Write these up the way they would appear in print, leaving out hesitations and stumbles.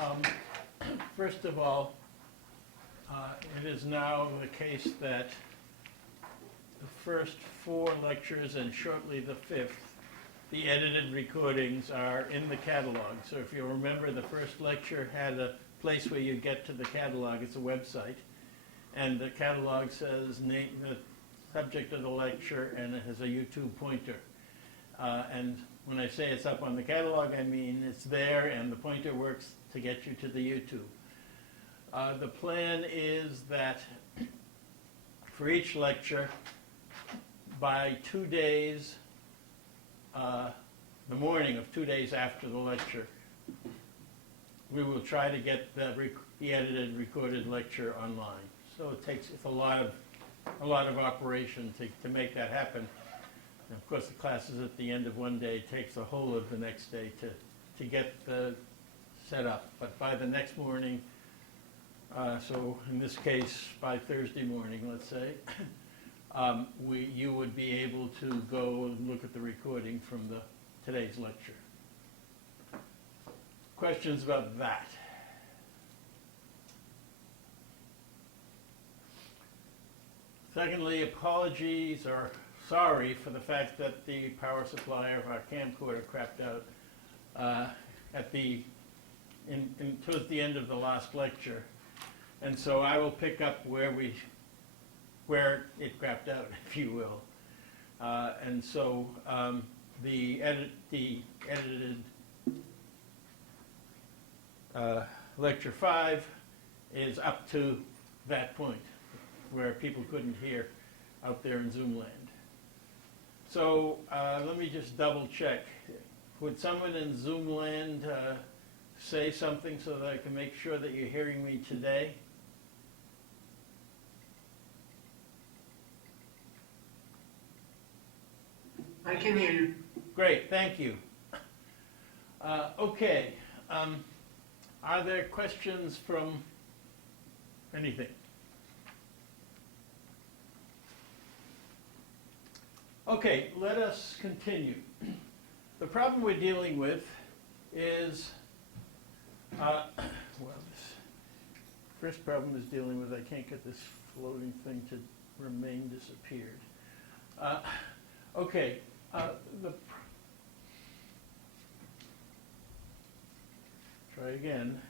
Um, First of all, it is now the case that the first 4 lectures and shortly the 5th, the edited recordings are in the catalog. So if you remember, the first lecture had a place where you get to the catalog. It's a website. And the catalog says name, the subject of the lecture, and it has a YouTube pointer. And when I say it's up on the catalog, I mean it's there, and the pointer works to get you to the YouTube. The plan is that for each lecture, by 2 days, the morning of 2 days after the lecture, we will try to get the edited, recorded lecture online. So it's a lot of operation to make that happen. And of course, the class is at the end of one day. It takes the whole of the next day to get the set up. But by the next morning, so in this case, by Thursday morning, let's say, you would be able to go and look at the recording from today's lecture. Questions about that? Secondly, apologies or sorry for the fact that the power supply of our camcorder crapped out towards the end of the last lecture. And so I will pick up where it crapped out, if you will. And so the edited lecture 5 is up to that point where people couldn't hear out there in Zoom land. So let me just double check. Would someone in Zoom land say something so that I can make sure that you're hearing me today? I can hear you. Great, thank you. Okay, are there questions from anything? Okay, let us continue. The problem we're dealing with is, this first problem is dealing with, I can't get this floating thing to remain disappeared. Okay, try again.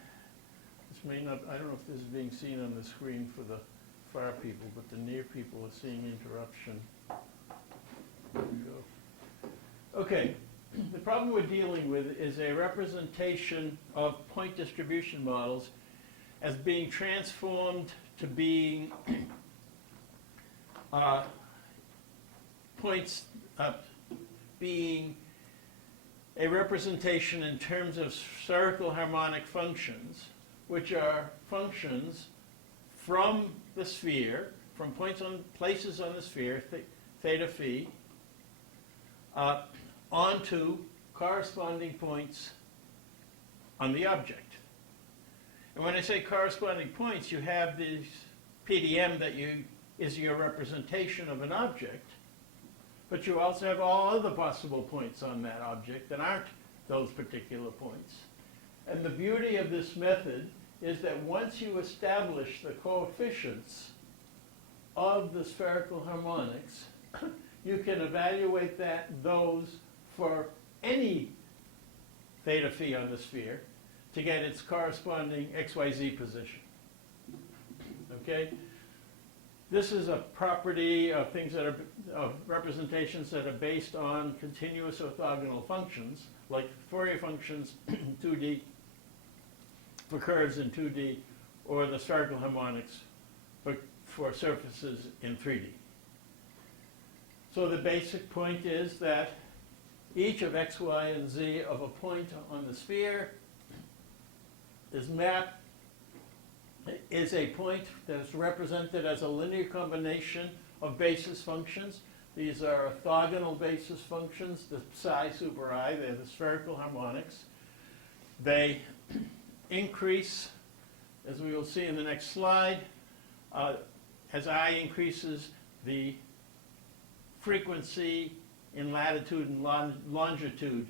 This may not, I don't know if this is being seen on the screen for the far people, but the near people are seeing interruption. There we go. Okay, the problem we're dealing with is a representation of point distribution models as being transformed to being points being a representation in terms of spherical harmonic functions, which are functions from the sphere, from places on the sphere, theta phi, onto corresponding points on the object. And when I say corresponding points, you have this PDM that is your representation of an object, but you also have all other possible points on that object that aren't those particular points. And the beauty of this method is that once you establish the coefficients of the spherical harmonics, you can evaluate those for any theta phi on the sphere to get its corresponding XYZ position. Okay? This is a property of things that are of representations that are based on continuous orthogonal functions, like Fourier functions in 2D, for curves in 2D, or the spherical harmonics for surfaces in 3D. So the basic point is that each of x, y, and z of a point on the sphere is a point that is represented as a linear combination of basis functions. These are orthogonal basis functions, the psi super I, they're the spherical harmonics. They increase, as we will see in the next slide, as I increases, the frequency in latitude and longitude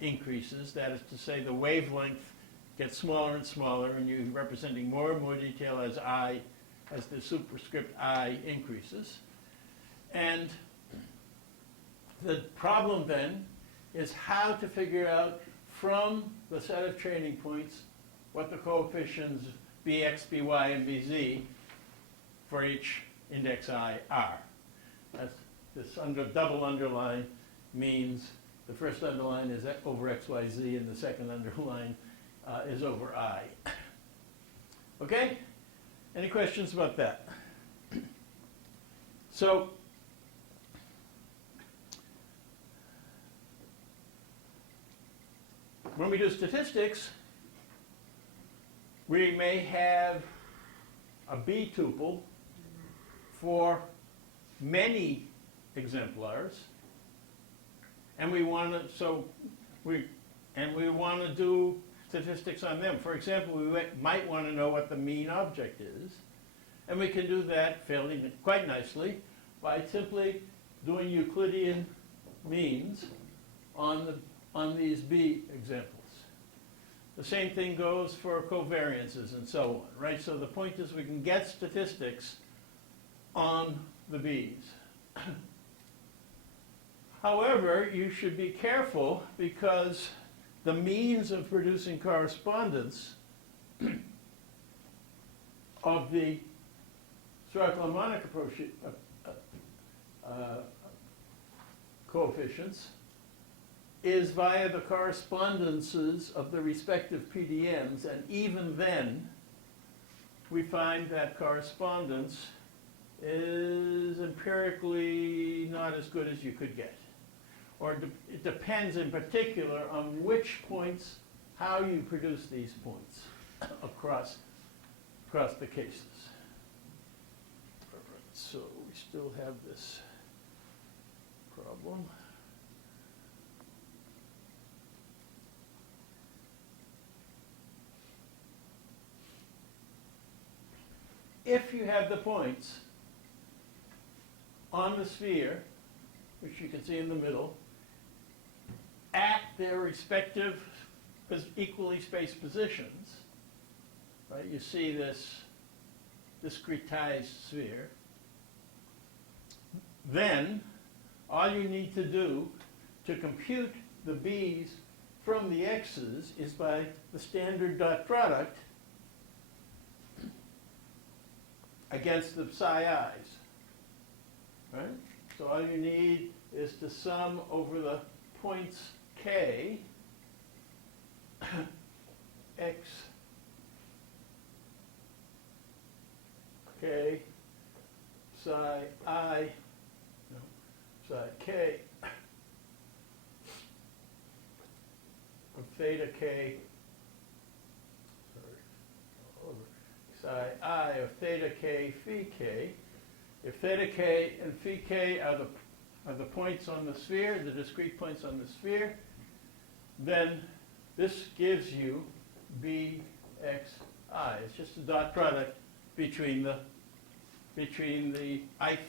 increases. That is to say, the wavelength gets smaller and smaller, and you're representing more and more detail as I, as the superscript I increases. And the problem then is how to figure out from the set of training points what the coefficients bx, by, and bz for each index I are. That's this double underline means the first underline is over x, y, z, and the second underline is over I. Okay? Any questions about that? So, when we do statistics, we may have a B tuple for many exemplars, and we want to do statistics on them. For example, we might want to know what the mean object is, and we can do that quite nicely by simply doing Euclidean means on these B examples. The same thing goes for covariances and so on, right? So the point is we can get statistics on the B's. However, you should be careful because the means of producing correspondence of the spherical harmonic approach coefficients is via the correspondences of the respective PDMs, and even then we find that correspondence is empirically not as good as you could get. Or it depends in particular on which points, how you produce these points across the cases. So we still have this problem. If you have the points on the sphere, which you can see in the middle, at their respective equally spaced positions, right? You see this discretized sphere. Then all you need to do to compute the B's from the X's is by the standard dot product against the psi i's, right? So all you need is to sum over the points k, x, k, psi I, no, psi k, of theta k, psi I of theta k phi k. If theta k and phi k are the points on the sphere, the discrete points on the sphere, then this gives you bxi. It's just a dot product between the ith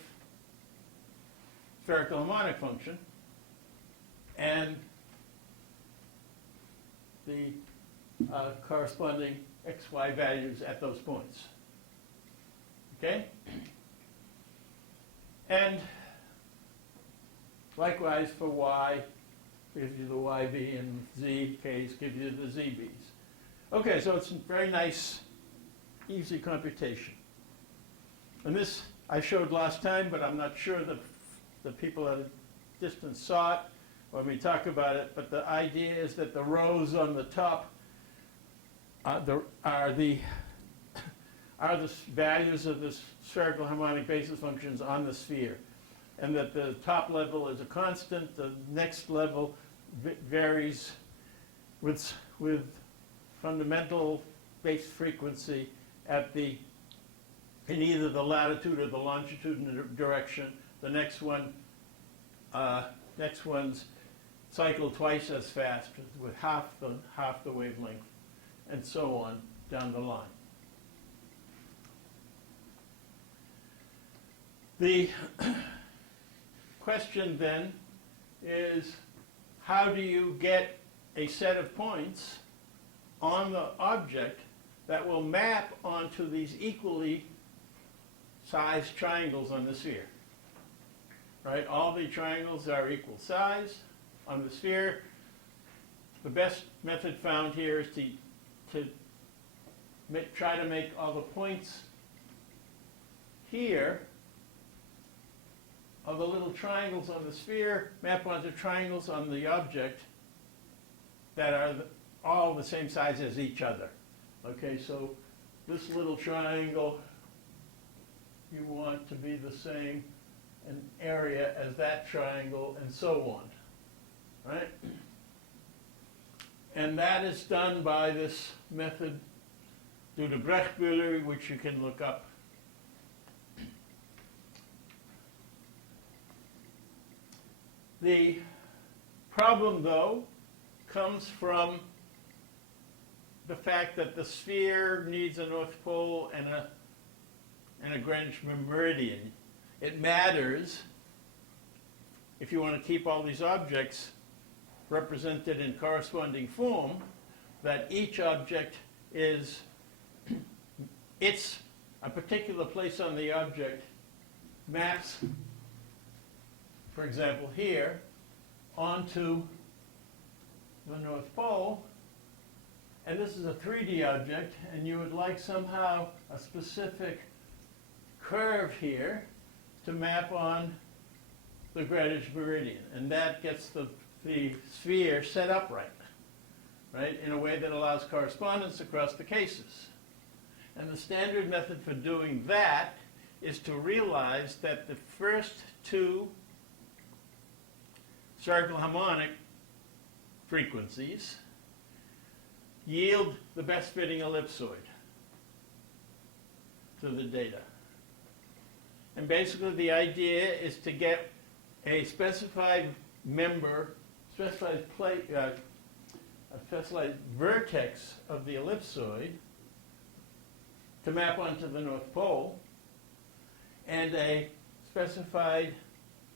spherical harmonic function and the corresponding xy values at those points. Okay? And likewise for y, gives you the yb, and z k's give you the zb's. Okay, so it's a very nice, easy computation. And this I showed last time, but I'm not sure that the people at a distance saw it when we talk about it, but the idea is that the rows on the top are the values of the spherical harmonic basis functions on the sphere, and that the top level is a constant, the next level varies with fundamental base frequency in either the latitude or the longitudinal direction. The next one's cycle twice as fast with half the wavelength, and so on down the line. The question then is, how do you get a set of points on the object that will map onto these equally sized triangles on the sphere. Right? All the triangles are equal size on the sphere. The best method found here is to try to make all the points here of the little triangles on the sphere map onto triangles on the object that are all the same size as each other. Okay, so this little triangle you want to be the same in area as that triangle, and so on, right? And that is done by this method, due to Brechtbühler, which you can look up. The problem, though, comes from the fact that the sphere needs a north pole and a Greenwich meridian. It matters, if you want to keep all these objects represented in corresponding form, that each object is a particular place on the object maps, for example here, onto the North Pole, and this is a 3D object, and you would like somehow a specific curve here to map on the Greenwich meridian, and that gets the sphere set up right, in a way that allows correspondence across the cases. And the standard method for doing that is to realize that the first two spherical harmonic frequencies yield the best fitting ellipsoid to the data. And basically the idea is to get a specified specified vertex of the ellipsoid to map onto the North Pole, and a specified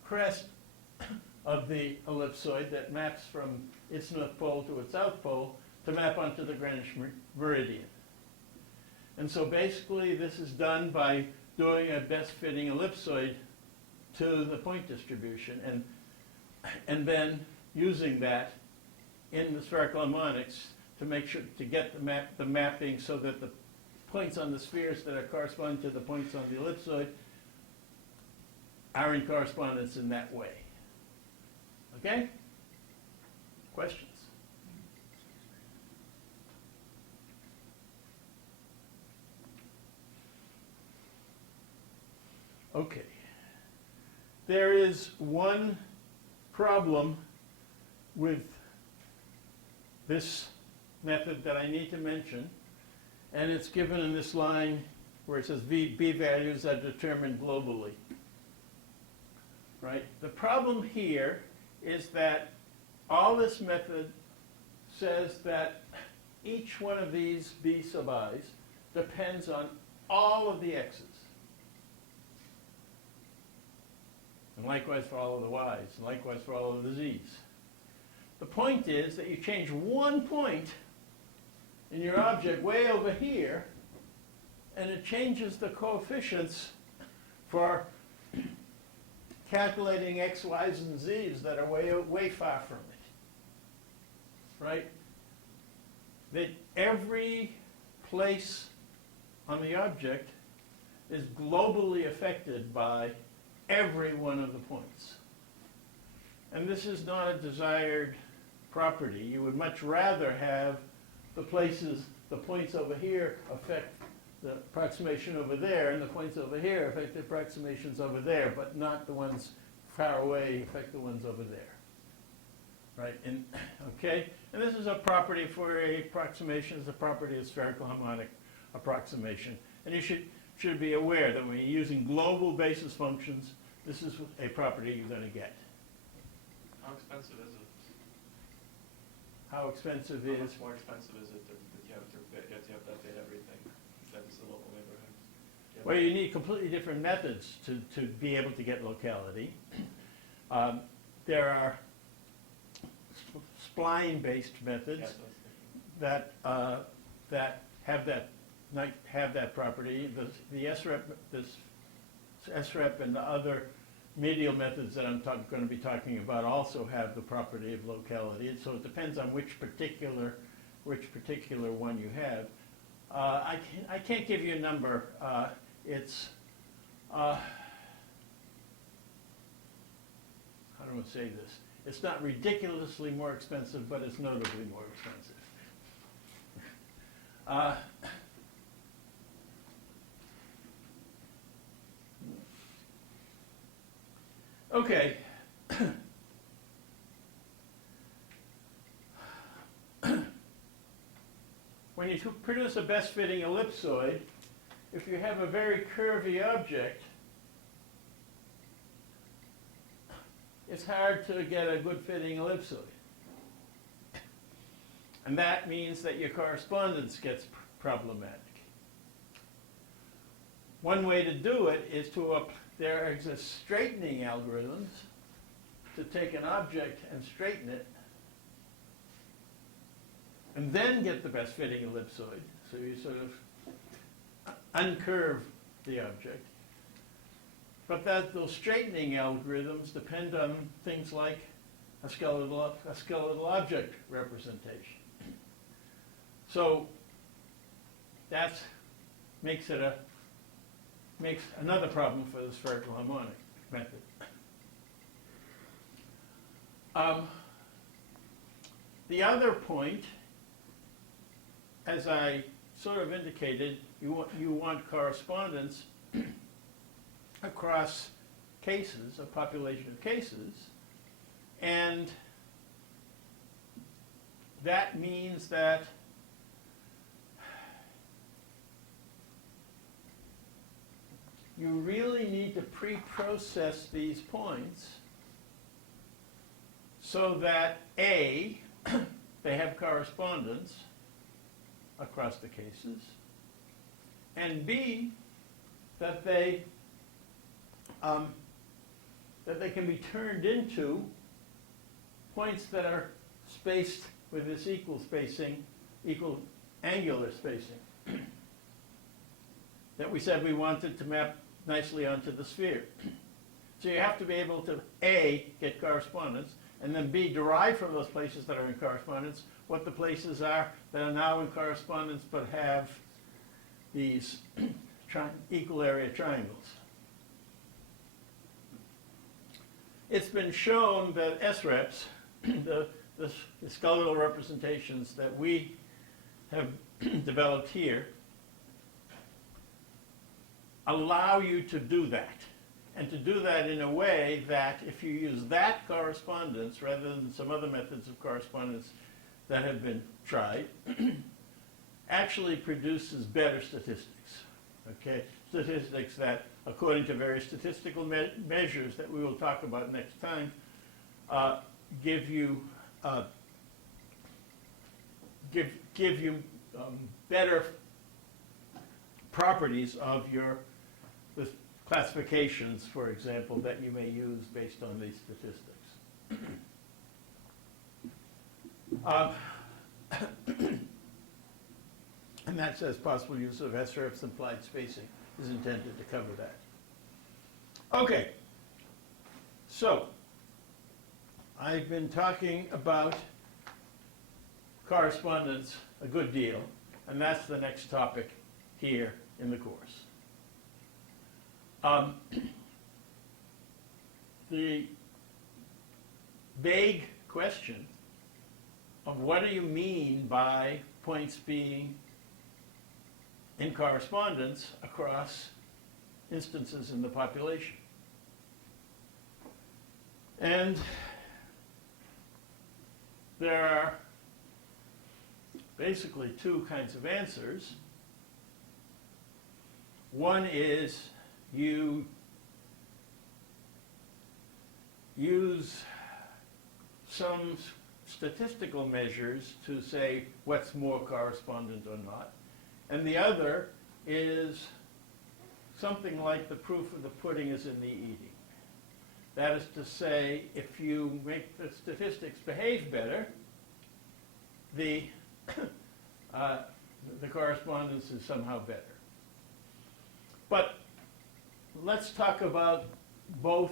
crest of the ellipsoid that maps from its North Pole to its South Pole to map onto the Greenwich meridian. And so basically this is done by doing a best fitting ellipsoid to the point distribution, and then using that in the spherical harmonics to make sure to get the mapping so that the points on the spheres that are corresponding to the points on the ellipsoid are in correspondence in that way. Okay? Questions? Okay. There is one problem with this method that I need to mention, and it's given in this line where it says B values are determined globally. Right? The problem here is that all this method says that each one of these B sub i's depends on all of the x's. And likewise for all of the y's, and likewise for all of the z's. The point is that you change one point in your object way over here, and it changes the coefficients for calculating x, y's, and z's that are way far from it. Right? That every place on the object is globally affected by every one of the points. And this is not a desired property. You would much rather have the points over here affect the approximation over there, and the points over here affect the approximations over there, but not the ones far away affect the ones over there. Right? And, okay? And this is a property for a approximation, it's a property of spherical harmonic approximation. And you should be aware that when you're using global basis functions, this is a property you're going to get. How expensive is it? How expensive How is? much more expensive is it that you have to update everything? That's the local neighborhood. Well, you need completely different methods to be able to get locality. There are spline-based methods. Yes, I was thinking. that have that property. The SREP and the other medial methods that I'm going to be talking about also have the property of locality. And so it depends on which particular one you have. I can't give you a number. It's how do I say this? It's not ridiculously more expensive, but it's notably more expensive. Okay. When you produce a best-fitting ellipsoid, if you have a very curvy object, it's hard to get a good-fitting ellipsoid. And that means that your correspondence gets problematic. One way to do it is there exist straightening algorithms to take an object and straighten it, and then get the best fitting ellipsoid. So you sort of uncurve the object. But those straightening algorithms depend on things like a skeletal object representation. So that makes another problem for the spherical harmonic method. The other point, as I sort of indicated, you want correspondence across cases, a population of cases, and that means that you really need to pre-process these points so that A, they have correspondence across the cases, and B, that they can be turned into points that are spaced with this equal angular spacing that we said we wanted to map nicely onto the sphere. So you have to be able to A, get correspondence, and then B, derive from those places that are in correspondence what the places are that are now in correspondence but have these equal area triangles. It's been shown that SREPs, the skeletal representations that we have developed here, allow you to do that. And to do that in a way that if you use that correspondence rather than some other methods of correspondence that have been tried, actually produces better statistics. Okay? Statistics that, according to various statistical measures that we will talk about next time, give you better properties of the classifications, for example, that you may use based on these statistics. And that says possible use of SREP's implied spacing is intended to cover that. Okay, so I've been talking about correspondence a good deal, and that's the next topic here in the course. The vague question of what do you mean by points being in correspondence across instances in the population? And there are basically two kinds of answers. One is you use some statistical measures to say what's more correspondent or not. And the other is something like the proof of the pudding is in the eating. That is to say, if you make the statistics behave better, the the correspondence is somehow better. But let's talk about both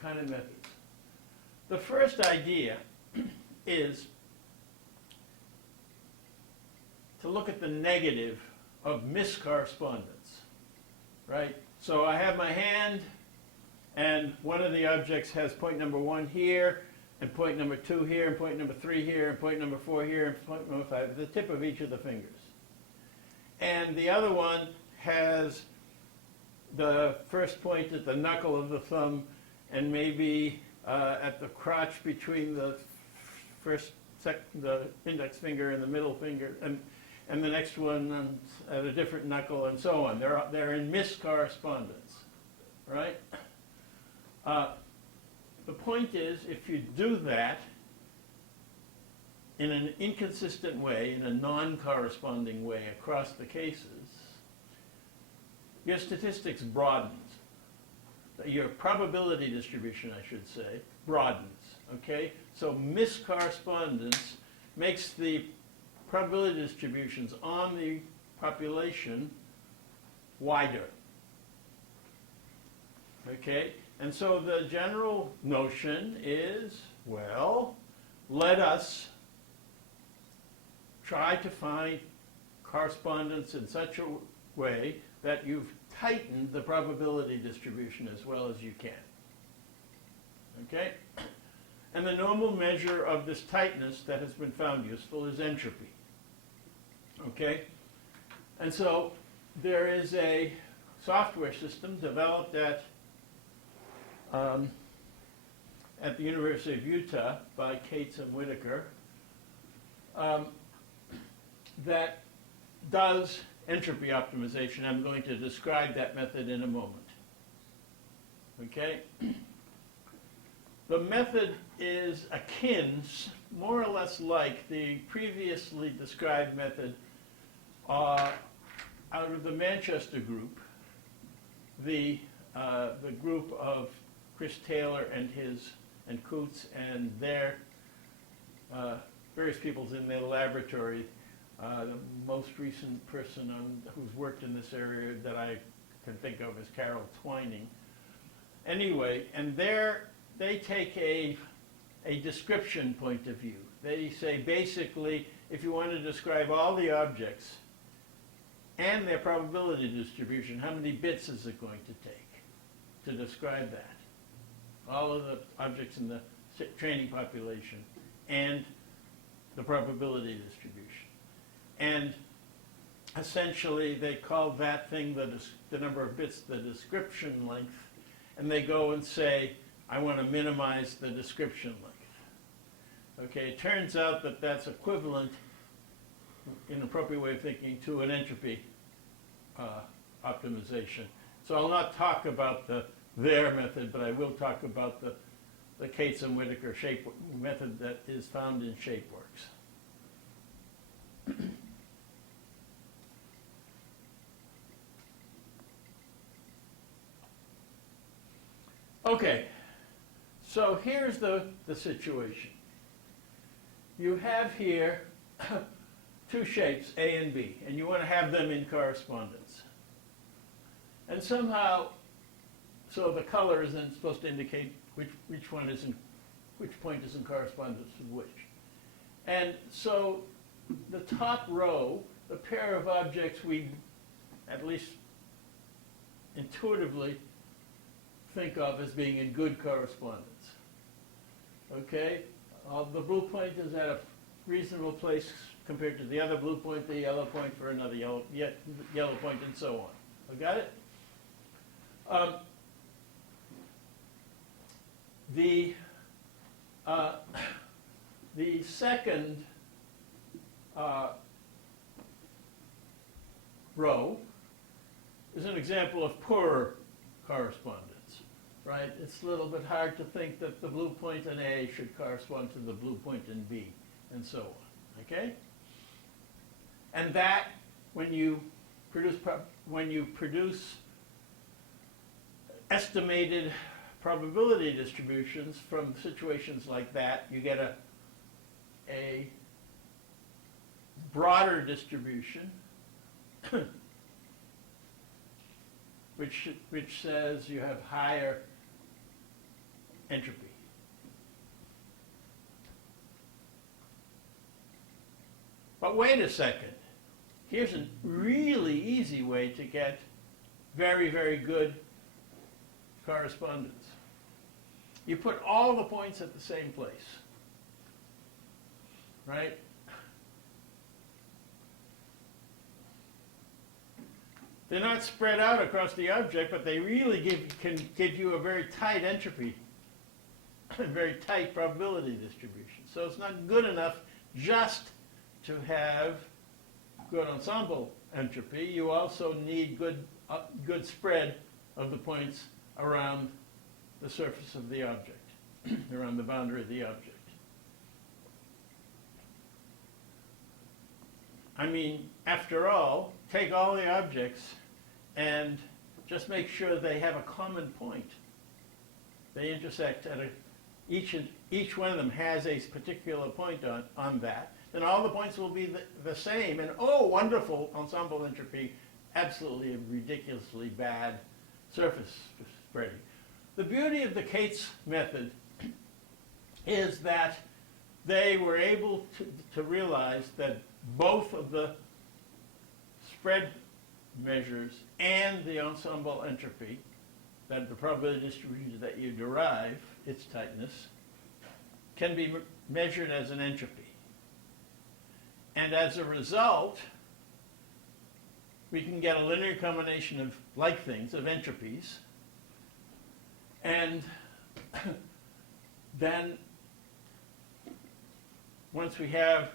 kind of methods. The first idea is to look at the negative of miscorrespondence, right? So I have my hand, and one of the objects has point number 1 here, and point number 2 here, and point number 3 here, and point number 4 here, and point number 5 at the tip of each of the fingers. And the other one has the first point at the knuckle of the thumb, and maybe at the crotch between the the index finger and the middle finger, and the next one at a different knuckle, and so on. They're in miscorrespondence, right? The point is, if you do that in an inconsistent way, in a non-corresponding way across the cases, your statistics broadens. Your probability distribution, I should say, broadens, okay? So miscorrespondence makes the probability distributions on the population wider, okay? And so the general notion is, well, let us try to find correspondence in such a way that you've tightened the probability distribution as well as you can. Okay? And the normal measure of this tightness that has been found useful is entropy. Okay? And so there is a software system developed at the University of Utah by Cates and Whitaker that does entropy optimization. I'm going to describe that method in a moment. Okay? The method is akin, more or less like the previously described method out of the Manchester group, the group of Chris Taylor and Coots and their various peoples in their laboratory. The most recent person who's worked in this area that I can think of is Carol Twining. Anyway, and they take a description point of view. They say basically, if you want to describe all the objects and their probability distribution, how many bits is it going to take to describe that? All of the objects in the training population and the probability distribution. And essentially, they call that thing, the number of bits, the description length, and they go and say, I want to minimize the description length. Okay, it turns out that that's equivalent, in an appropriate way of thinking, to an entropy optimization. So I'll not talk about their method, but I will talk about the Cates and Whitaker method that is found in ShapeWorks. Okay, so here's the situation. You have here two shapes, A and B, and you want to have them in correspondence. And somehow, so the color isn't supposed to indicate which point is in correspondence with which. And so the top row, the pair of objects we, at least intuitively, think of as being in good correspondence. Okay? The blue point is at a reasonable place compared to the other blue point, the yellow point for another yellow point, and so on. We got it? The second row is an example of poorer correspondence, right? It's a little bit hard to think that the blue point in A should correspond to the blue point in B, and so on, okay? And that, when you produce estimated probability distributions from situations like that, you get a broader distribution, which says you have higher entropy. But wait a second. Here's a really easy way to get very, very good correspondence. You put all the points at the same place, right? They're not spread out across the object, but they really can give you a very tight entropy, a very tight probability distribution. So it's not good enough just to have good ensemble entropy. You also need good spread of the points around the surface of the object, around the boundary of the object. I mean, after all, take all the objects and just make sure they have a common point. They intersect at each one of them has a particular point on that. Then all the points will be the same. And oh, wonderful ensemble entropy, absolutely ridiculously bad surface spreading. The beauty of the Kate's method is that they were able to realize that both of the spread measures and the ensemble entropy, that the probability distribution that you derive, its tightness, can be measured as an entropy. And as a result, we can get a linear combination of like things, of entropies, and then once we have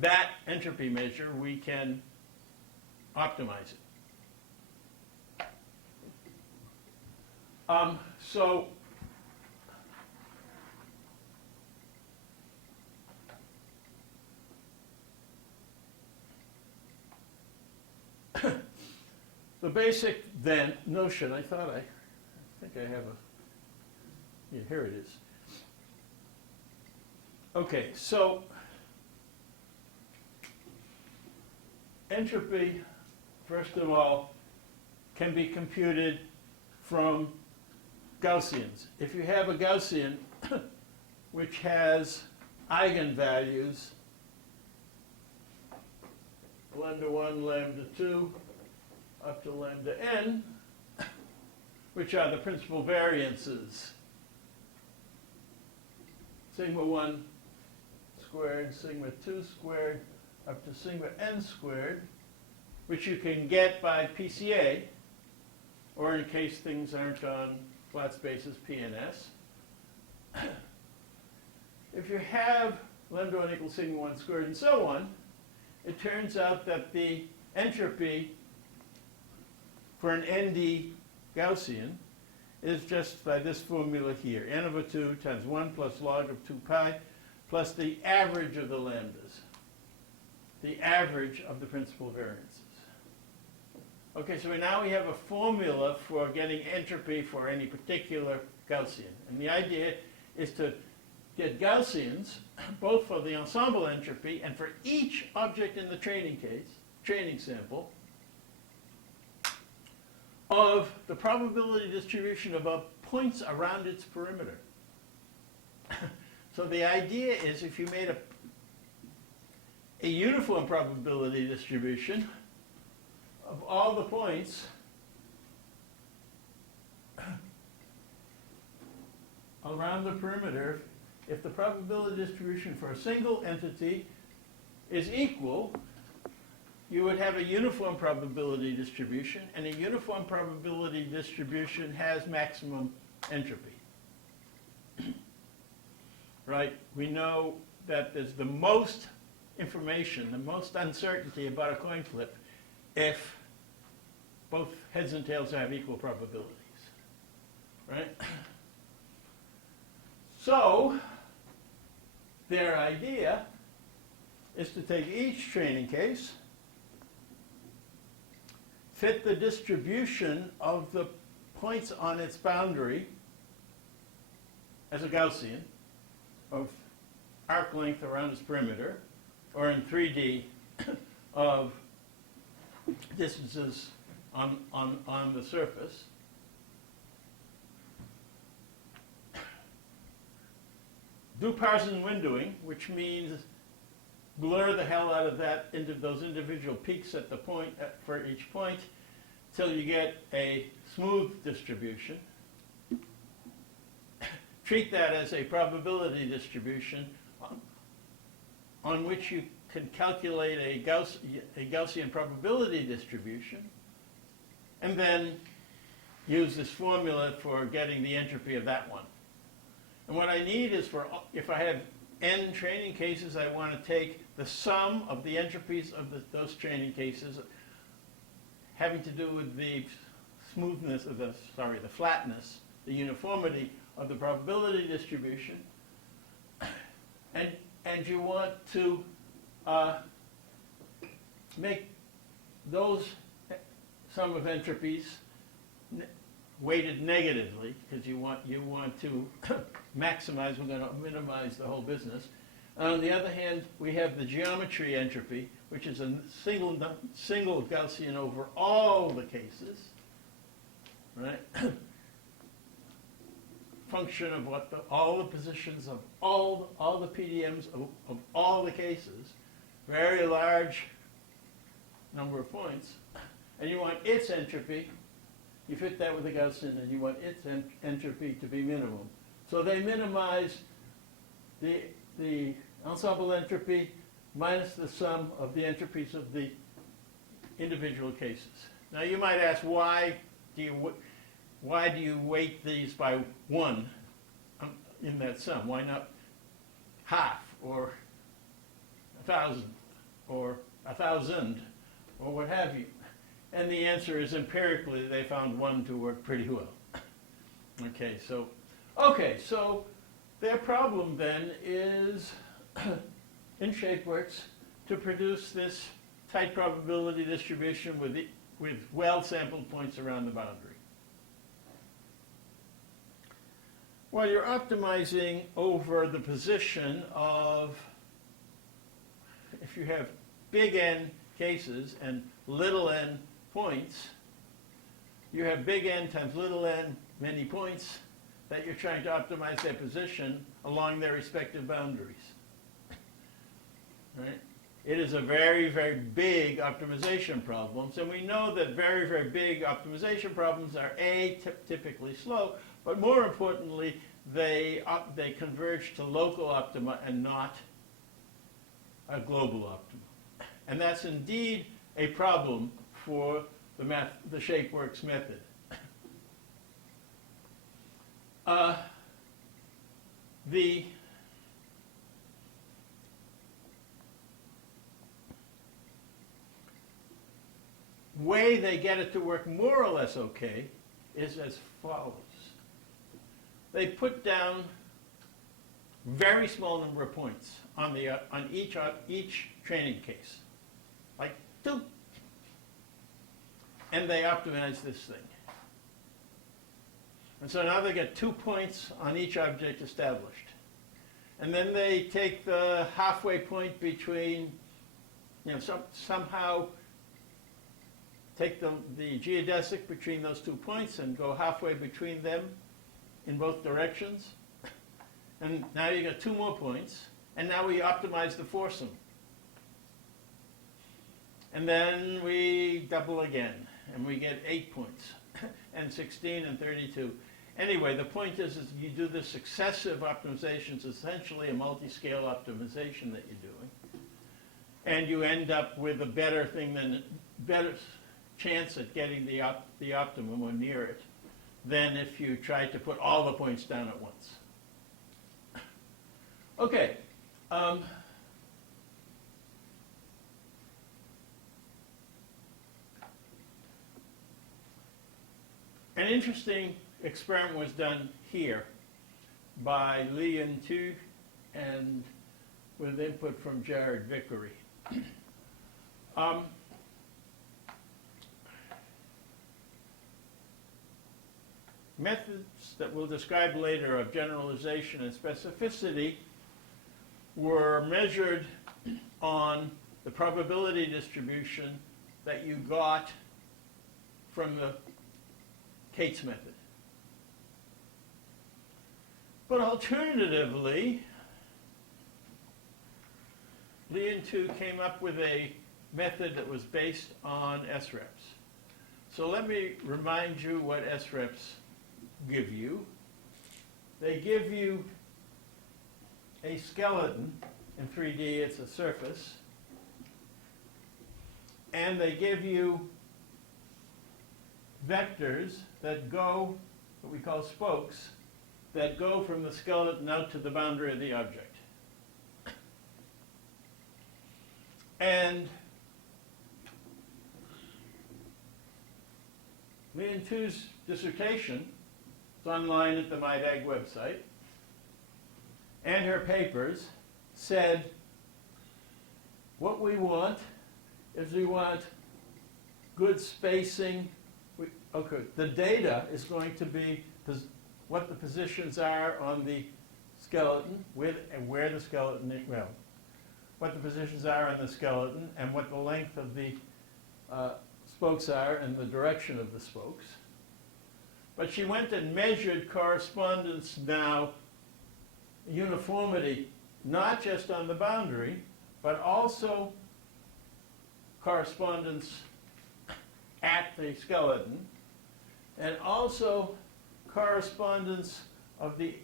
that entropy measure, we can optimize it. So the basic then notion, I think I have yeah, here it is. Okay, so entropy, first of all, can be computed from Gaussians. If you have a Gaussian which has eigenvalues, lambda 1, lambda 2, up to lambda n, which are the principal variances, sigma 1 squared, sigma 2 squared, up to sigma n squared, which you can get by PCA, or in case things aren't on flat spaces, PNS. If you have lambda 1 equals sigma 1 squared and so on, it turns out that the entropy for an ND Gaussian is just by this formula here, n over 2 times 1 plus log of 2 pi plus the average of the lambdas, the average of the principal variances. Okay, so now we have a formula for getting entropy for any particular Gaussian. And the idea is to get Gaussians, both for the ensemble entropy and for each object in the training sample, of the probability distribution of points around its perimeter. So the idea is if you made a uniform probability distribution of all the points around the perimeter, if the probability distribution for a single entity is equal, you would have a uniform probability distribution, and a uniform probability distribution has maximum entropy. Right? We know that there's the most information, the most uncertainty about a coin flip if both heads and tails have equal probabilities. Right? So, their idea is to take each training case, fit the distribution of the points on its boundary as a Gaussian of arc length around its perimeter, or in 3D of distances on the surface. Do Parson windowing, which means blur the hell out of that into those individual peaks at the point for each point till you get a smooth distribution. Treat that as a probability distribution on which you can calculate a Gaussian probability distribution, and then use this formula for getting the entropy of that one. And what I need is if I have n training cases, I want to take the sum of the entropies of those training cases having to do with the smoothness of the flatness, the uniformity of the probability distribution, and you want to make those sum of entropies weighted negatively, because you want to maximize, we're going to minimize the whole business. On the other hand, we have the geometry entropy, which is a single Gaussian over all the cases, right? Function of what all the positions of all the PDMs of all the cases, very large number of points, and you want its entropy. You fit that with the Gaussian, and you want its entropy to be minimum. So they minimize the ensemble entropy minus the sum of the entropies of the individual cases. Now you might ask, why do you weight these by 1 in that sum? Why not half or 1,000 or 1,000 or what have you? And the answer is, empirically, they found 1 to work pretty well. Okay, so their problem then is in ShapeWorks to produce this tight probability distribution with well-sampled points around the boundary. Well, you're optimizing over the position of, if you have big N cases and little n points, you have big N times little n many points that you're trying to optimize their position along their respective boundaries. Right? It is a very, very big optimization problem, and we know that very, very big optimization problems are typically slow, but more importantly, they converge to local optima and not a global optima. And that's indeed a problem for the ShapeWorks method. The way they get it to work more or less okay is as follows. They put down very small number of points on each training case, like 2. And they optimize this thing. And so now they get 2 points on each object established. And then they take the halfway point between, somehow take the geodesic between those 2 points and go halfway between them in both directions. And now you got 2 more points. And now we optimize the foursome. And then we double again, and we get 8 points, and 16 and 32. Anyway, the point is you do this successive optimizations, essentially a multi-scale optimization that you're doing, and you end up with a better chance at getting the optimum or near it than if you try to put all the points down at once. Okay. An interesting experiment was done here by Lee and Tu, and with input from Jared Vickery. Methods that we'll describe later of generalization and specificity were measured on the probability distribution that you got from the Kate's method. But alternatively, Lee and Tu came up with a method that was based on SREPs. So let me remind you what SREPs give you. They give you a skeleton. In 3D, it's a surface. And they give you vectors that go, what we call spokes, that go from the skeleton out to the boundary of the object. And Lee and Tu's dissertation is online at the MIDAG website, and her papers said, what we want is we want good spacing. Okay, the data is going to be what the positions are on the skeleton, where the skeleton is, well, what the positions are on the skeleton, and what the length of the spokes are and the direction of the spokes. But she went and measured correspondence now, uniformity, not just on the boundary, but also correspondence at the skeleton, and also correspondence of the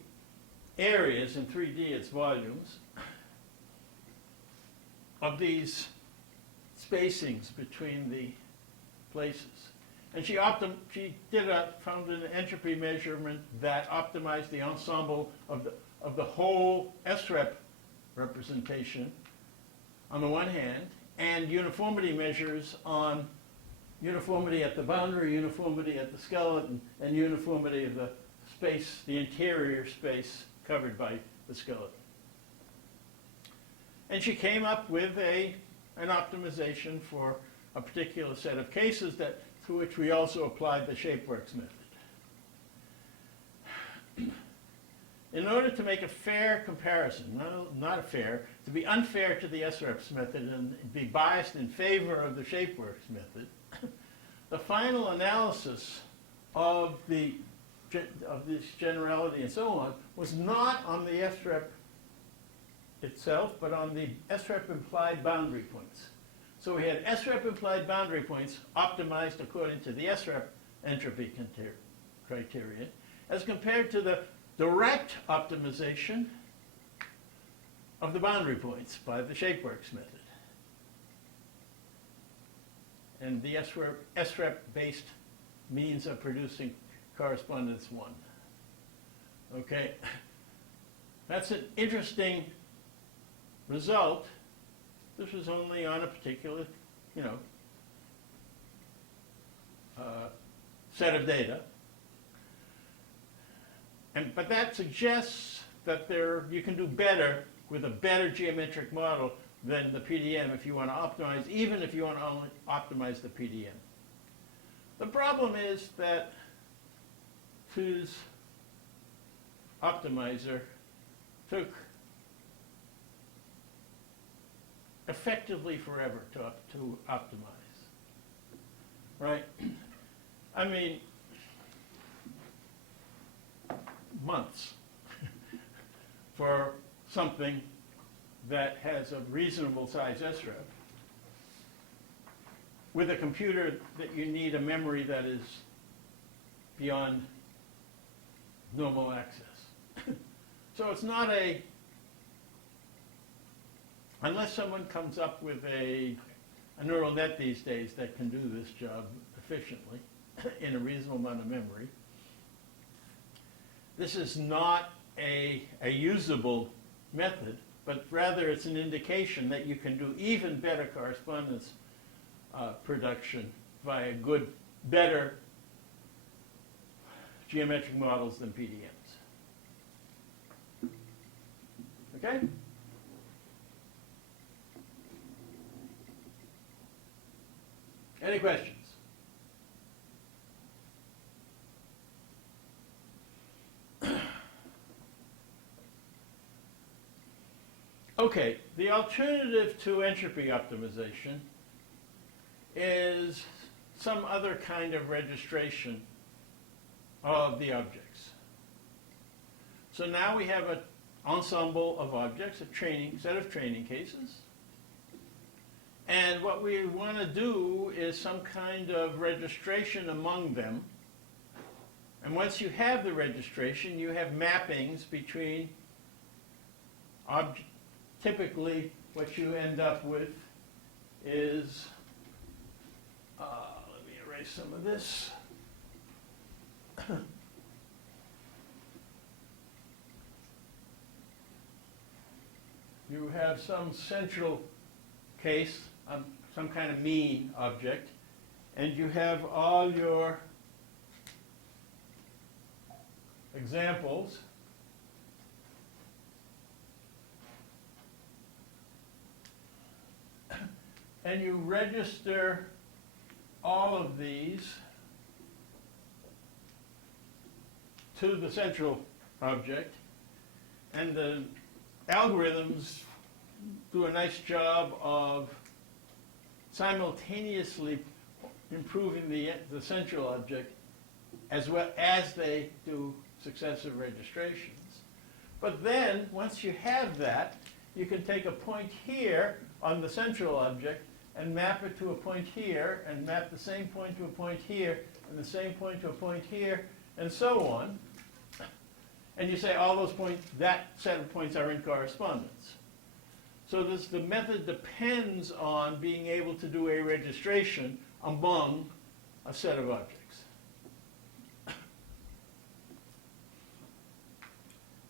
areas, in 3D it's volumes, of these spacings between the places. And she found an entropy measurement that optimized the ensemble of the whole SREP representation on the one hand, and uniformity measures on uniformity at the boundary, uniformity at the skeleton, and uniformity of the space, the interior space covered by the skeleton. And she came up with an optimization for a particular set of cases to which we also applied the ShapeWorks method. In order to make a fair comparison, to be unfair to the SREPs method and be biased in favor of the ShapeWorks method, the final analysis of this generality and so on was not on the SREP itself, but on the SREP implied boundary points. So we had SREP implied boundary points optimized according to the SREP entropy criterion, as compared to the direct optimization of the boundary points by the ShapeWorks method. And the SREP-based means of producing correspondence 1. Okay, that's an interesting result. This was only on a particular, set of data. But that suggests that you can do better with a better geometric model than the PDM if you want to optimize, even if you want to only optimize the PDM. The problem is that Tu's optimizer took effectively forever to optimize, right? I mean, months for something that has a reasonable size SREP with a computer that you need a memory that is beyond normal access. So it's not unless someone comes up with a neural net these days that can do this job efficiently in a reasonable amount of memory, this is not a usable method, but rather it's an indication that you can do even better correspondence production via better geometric models than PDMs. Okay? Any questions? Okay, the alternative to entropy optimization is some other kind of registration of the objects. So now we have an ensemble of objects, a set of training cases. And what we want to do is some kind of registration among them. And once you have the registration, you have mappings between typically what you end up with is, let me erase some of this. You have some central case, some kind of mean object, and you have all your examples. And you register all of these to the central object, and the algorithms do a nice job of simultaneously improving the central object as well as they do successive registrations. But then, once you have that, you can take a point here on the central object and map it to a point here, and map the same point to a point here, and the same point to a point here, and so on. And you say all those points, that set of points are in correspondence. So the method depends on being able to do a registration among a set of objects.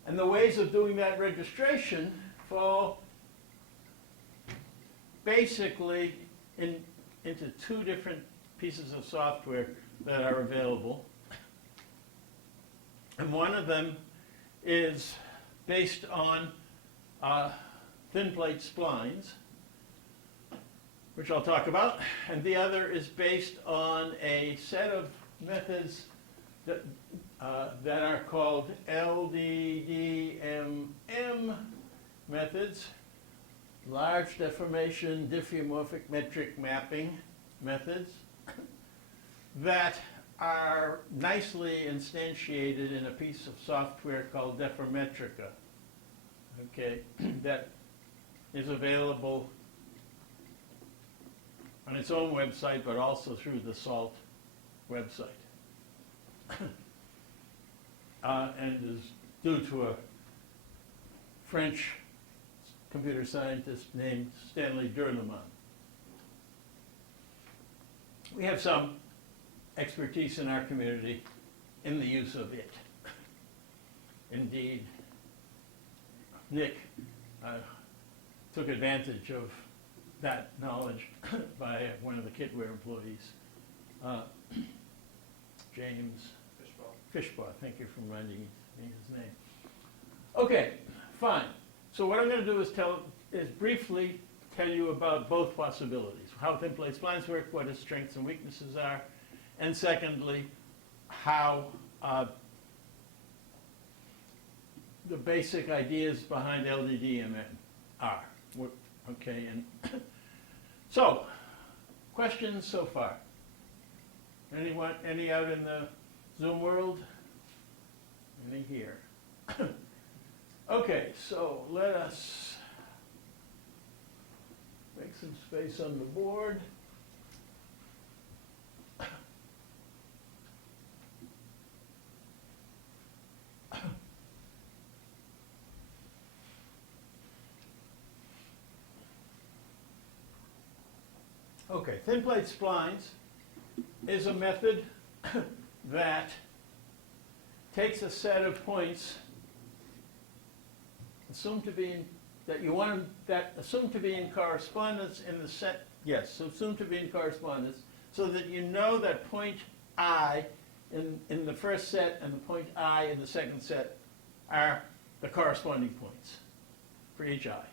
And the ways of doing that registration fall basically into two different pieces of software that are available. And one of them is based on thin plate splines, which I'll talk about, and the other is based on a set of methods that are called LDDMM methods, large deformation diffeomorphic metric mapping methods, that are nicely instantiated in a piece of software called Deformetrica, okay, that is available on its own website, but also through the SALT website. And is due to a French computer scientist named Stanley Durleman. We have some expertise in our community in the use of it. Indeed, Nick took advantage of that knowledge by one of the Kitware employees, James Fishbaugh. Thank you for reminding me his name. Okay, fine. So what I'm going to do is briefly tell you about both possibilities: how thin plate splines work, what its strengths and weaknesses are, and secondly, how the basic ideas behind LDDMM are. Okay, and so questions so far? Anyone? Any out in the Zoom world? Any here? Okay, so let us make some space on the board. Okay, thin plate splines is a method that takes a set of points assumed to be assumed to be in correspondence in the set. Yes, so assumed to be in correspondence, so that you know that point I in the first set and the point I in the second set are the corresponding points for each I.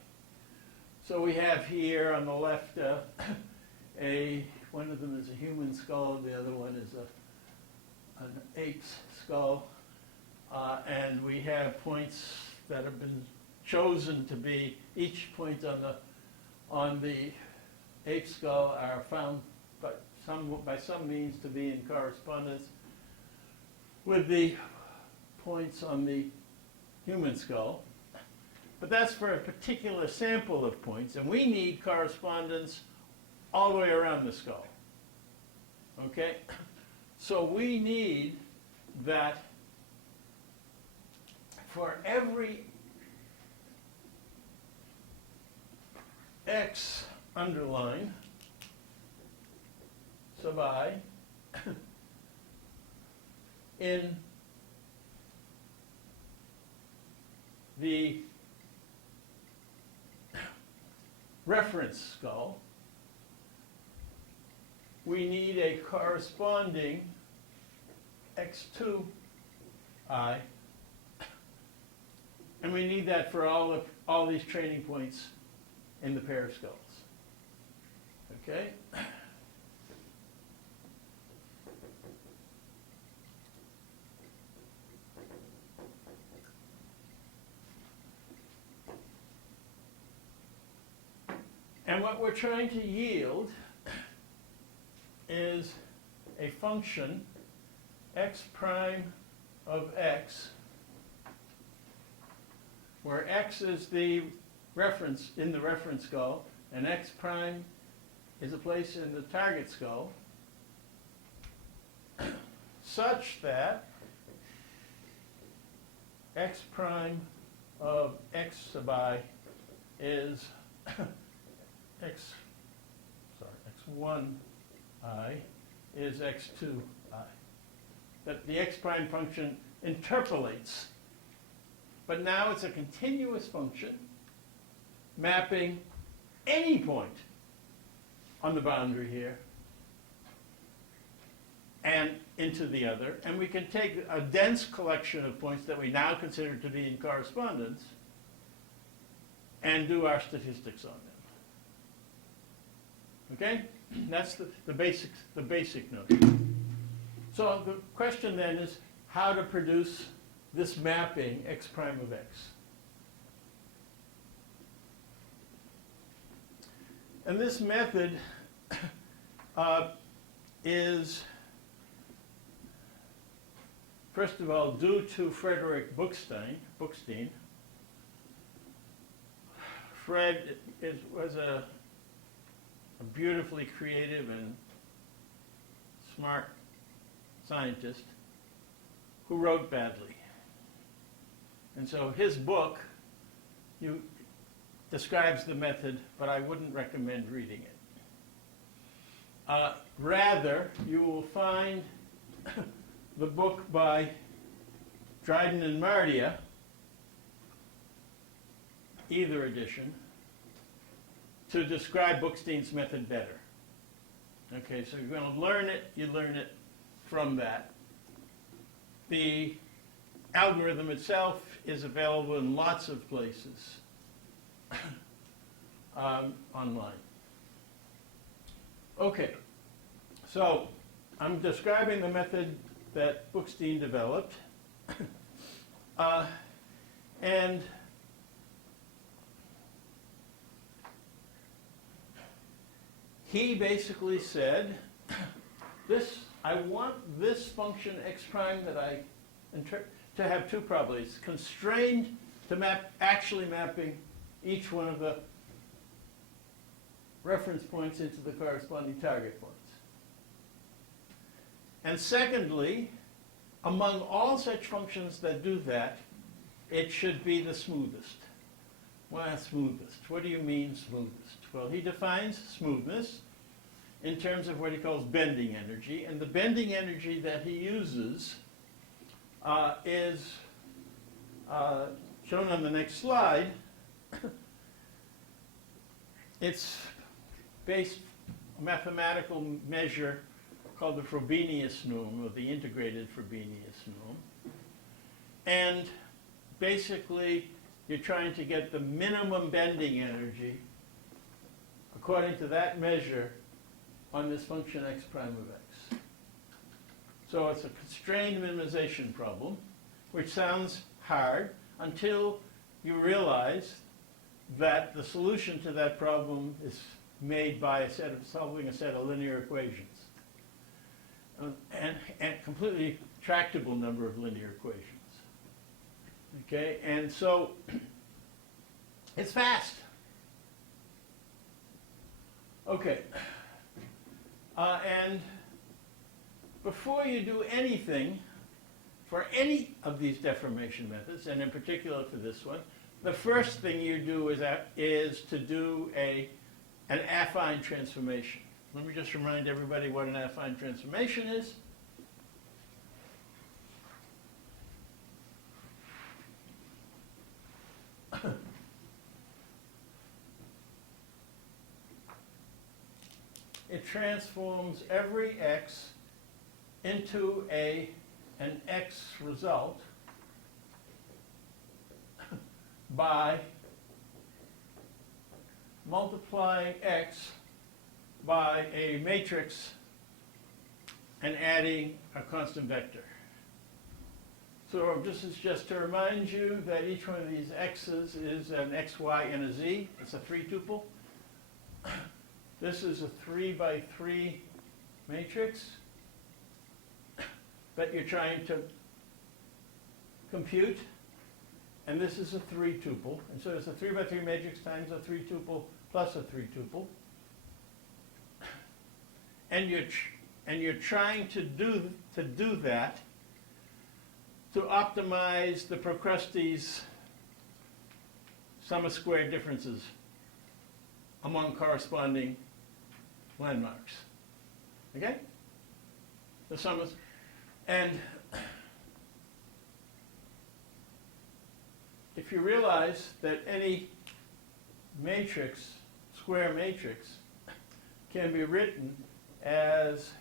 So we have here on the left one of them is a human skull, the other one is an ape's skull, and we have points that have been chosen to be, each point on the ape skull are found by some means to be in correspondence with the points on the human skull. But that's for a particular sample of points, and we need correspondence all the way around the skull. Okay? So we need that for every x underline sub I in the reference skull, we need a corresponding x2I, and we need that for all these training points in the pair of skulls. Okay? And what we're trying to yield is a function x prime of x, where x is the reference in the reference skull, and x prime is a place in the target skull, such that x prime of x sub I is x1I is x2I. That the x prime function interpolates, but now it's a continuous function mapping any point on the boundary here and into the other, and we can take a dense collection of points that we now consider to be in correspondence and do our statistics on them. Okay? That's the basic notion. So the question then is how to produce this mapping x prime of x. And this method is, first of all, due to Frederick Bookstein. Fred was a beautifully creative and smart scientist who wrote badly. And so his book describes the method, but I wouldn't recommend reading it. Rather, you will find the book by Dryden and Mardia, either edition, to describe Bookstein's method better. Okay, so you're going to learn it, you learn it from that. The algorithm itself is available in lots of places online. Okay, so I'm describing the method that Bookstein developed. And he basically said, I want this function x prime that to have two probabilities, constrained to actually mapping each one of the reference points into the corresponding target points. And secondly, among all such functions that do that, it should be the smoothest. Why smoothest? What do you mean smoothest? Well, he defines smoothness in terms of what he calls bending energy, and the bending energy that he uses is shown on the next slide. It's based on a mathematical measure called the Frobenius norm, or the integrated Frobenius norm. And basically, you're trying to get the minimum bending energy according to that measure on this function x prime of x. So it's a constrained minimization problem, which sounds hard until you realize that the solution to that problem is made by solving a set of linear equations. And completely tractable number of linear equations. Okay, and so it's fast. Okay, and before you do anything for any of these deformation methods, and in particular for this one, the first thing you do is to do an affine transformation. Let me just remind everybody what an affine transformation is. It transforms every x into an x result by multiplying x by a matrix and adding a constant vector. So this is just to remind you that each one of these x's is an x, y, and a z. It's a 3-tuple. This is a 3 by 3 matrix that you're trying to compute. And this is a 3-tuple. And so it's a 3 by 3 matrix times a 3-tuple plus a 3-tuple. And you're trying to do that to optimize the Procrustes sum of squared differences among corresponding landmarks. Okay? The sum is, and if you realize that any matrix, square matrix, can be written as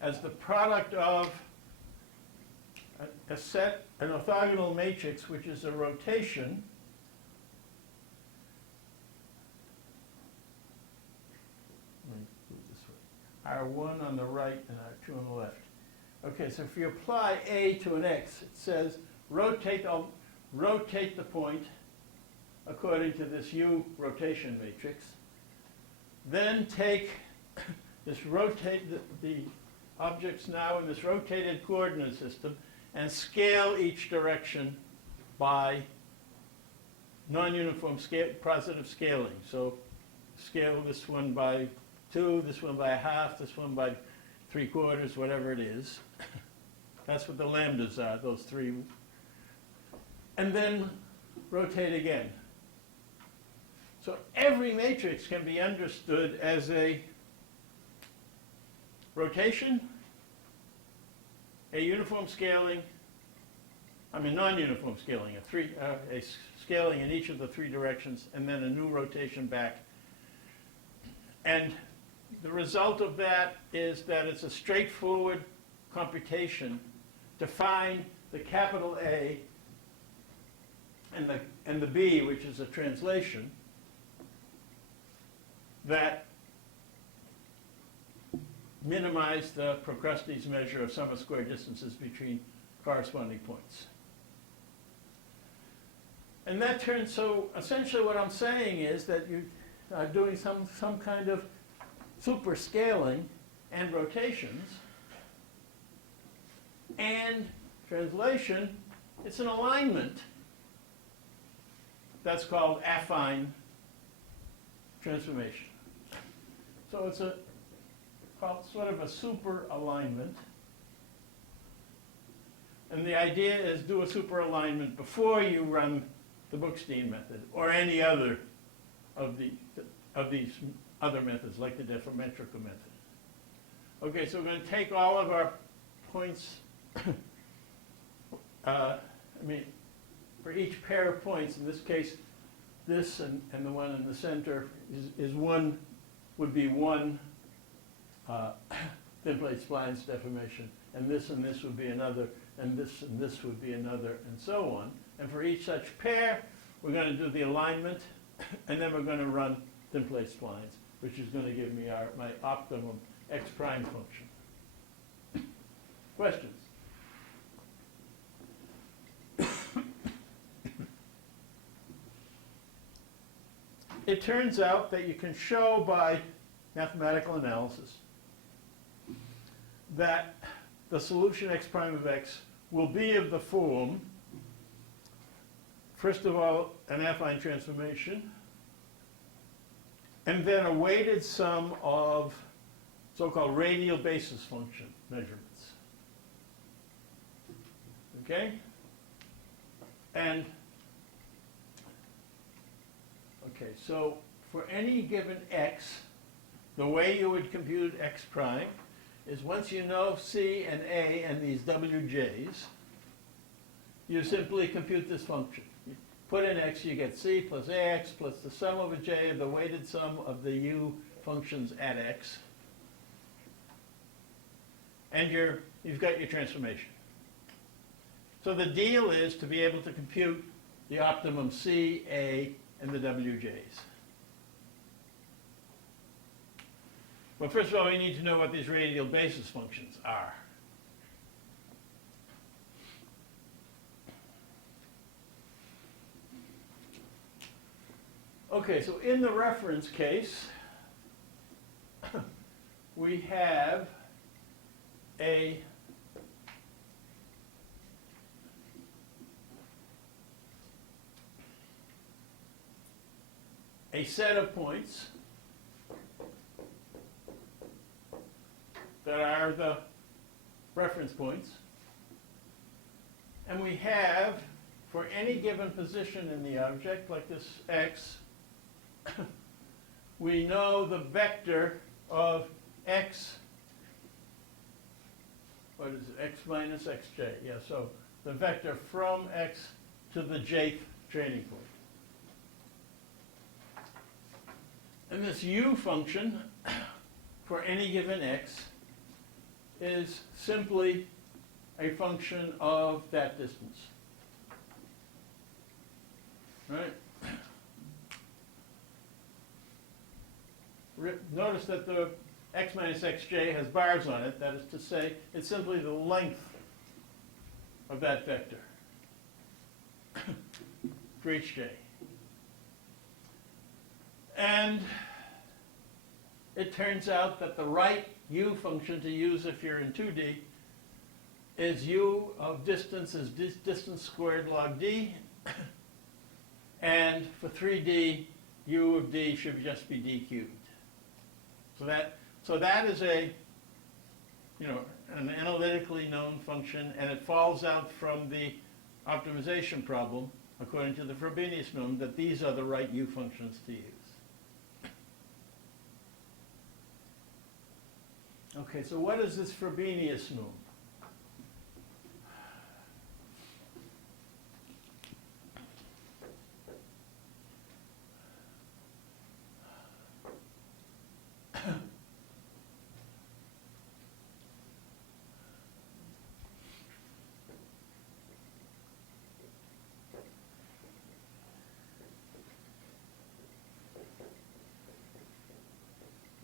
as the product of an orthogonal matrix, which is a rotation, let me move this way, R1 on the right and R2 on the left. Okay, so if you apply A to an X, it says rotate the point according to this U rotation matrix. Then take this the objects now in this rotated coordinate system and scale each direction by non-uniform positive scaling. So scale this one by 2, this one by 1/2, this one by 3/4, whatever it is. That's what the lambdas are, those three. And then rotate again. So every matrix can be understood as a rotation, a uniform scaling, non-uniform scaling, a scaling in each of the 3 directions, and then a new rotation back. And the result of that is that it's a straightforward computation to find the capital A and the B, which is a translation, that minimize the Procrustes measure of sum of square distances between corresponding points. And that turns, so essentially what I'm saying is that you are doing some kind of super scaling and rotations, and translation, it's an alignment that's called affine transformation. So it's sort of a super alignment. And the idea is do a super alignment before you run the Bookstein method or any other of these other methods like the Diffeomorphism method. Okay, so we're going to take all of our points, for each pair of points, in this case, this and the one in the center would be one thin plate splines deformation, and this would be another, and this would be another, and so on. And for each such pair, we're going to do the alignment And then we're going to run thin plate splines, which is going to give me my optimum x prime function. Questions? It turns out that you can show by mathematical analysis that the solution x prime of x will be of the form, first of all, an affine transformation, and then a weighted sum of so-called radial basis function measurements. Okay? And, okay, so for any given x, the way you would compute x prime is once you know C and A and these WJs, you simply compute this function. You put in x, you get C plus AX plus the sum over J of the weighted sum of the U functions at x. And you've got your transformation. So the deal is to be able to compute the optimum C, A, and the WJs. Well, first of all, we need to know what these radial basis functions are. Okay, so in the reference case, we have a set of points that are the reference points. And we have, for any given position in the object, like this x, we know the vector of x, what is it, x minus xj. Yeah, so the vector from x to the jth training point. And this u function for any given x is simply a function of that distance. Right? Notice that the x minus xj has bars on it. That is to say, it's simply the length of that vector for each j. And it turns out that the right u function to use if you're in 2D is u of distance is distance squared log d. And for 3D, u of d should just be d cubed. So that is a, an analytically known function, and it falls out from the optimization problem, according to the Frobenius norm, that these are the right u functions to use. Okay, so what is this Frobenius norm?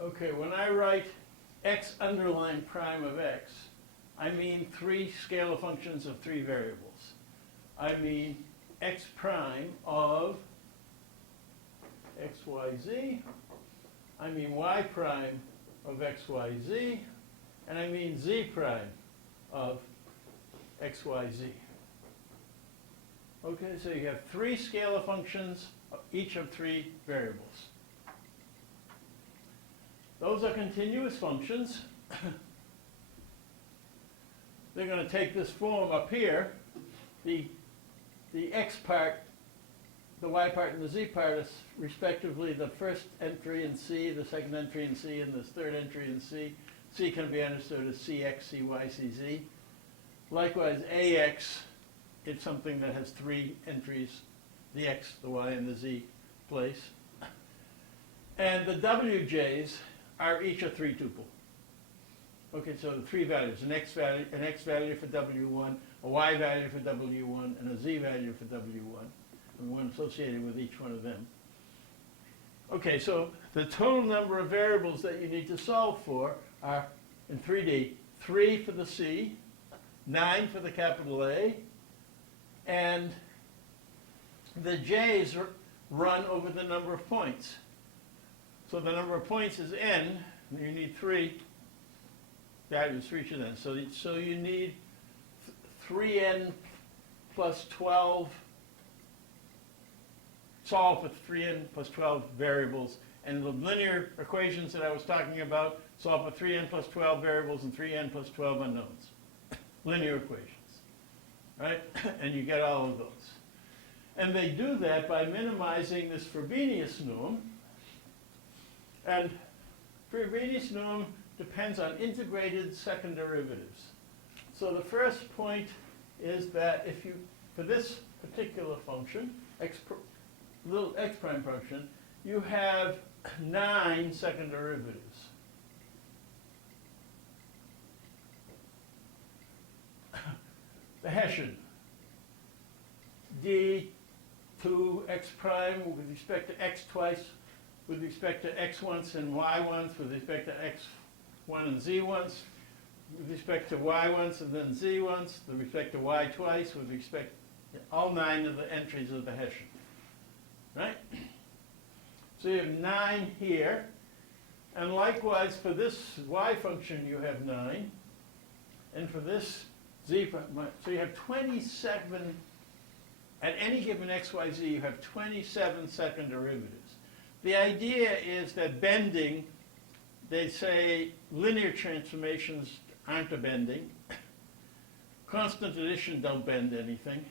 Okay, when I write x underline prime of x, I mean three scalar functions of three variables. I mean x prime of x, y, z. I mean y prime of x, y, z. And I mean z prime of x, y, z. Okay, so you have three scalar functions, each of three variables. Those are continuous functions. They're going to take this form up here. The x part, the y part, and the z part is respectively the first entry in C, the second entry in C, and the third entry in C. C can be understood as Cx, Cy, Cz. Likewise, Ax is something that has three entries, the x, the y, and the z place. And the wj's are each a three tuple. Okay, so the three values, an x value for w1, a y value for w1, and a z value for w1, and one associated with each one of them. Okay, so the total number of variables that you need to solve for are, in 3D, 3 for the C, 9 for the capital A, and the J's run over the number of points. So the number of points is n, and you need 3 values for each of them. So you need 3n plus 12, solve for 3n plus 12 variables, and the linear equations that I was talking about solve for 3n plus 12 variables and 3n plus 12 unknowns. Linear equations, right? And you get all of those. And they do that by minimizing this Frobenius norm. And Frobenius norm depends on integrated second derivatives. So the first point is that if you, for this particular function, little x prime function, you have 9 second derivatives. The Hessian, d2x prime with respect to x twice, with respect to x once and y once, with respect to x1 and z once, with respect to y once and then z once, with respect to y twice, with respect to all 9 of the entries of the Hessian. Right? So you have 9 here, and likewise for this y function you have 9, and for this z, so you have 27, at any given x, y, z, you have 27 second derivatives. The idea is that bending, they say linear transformations aren't a bending. Constant addition don't bend anything.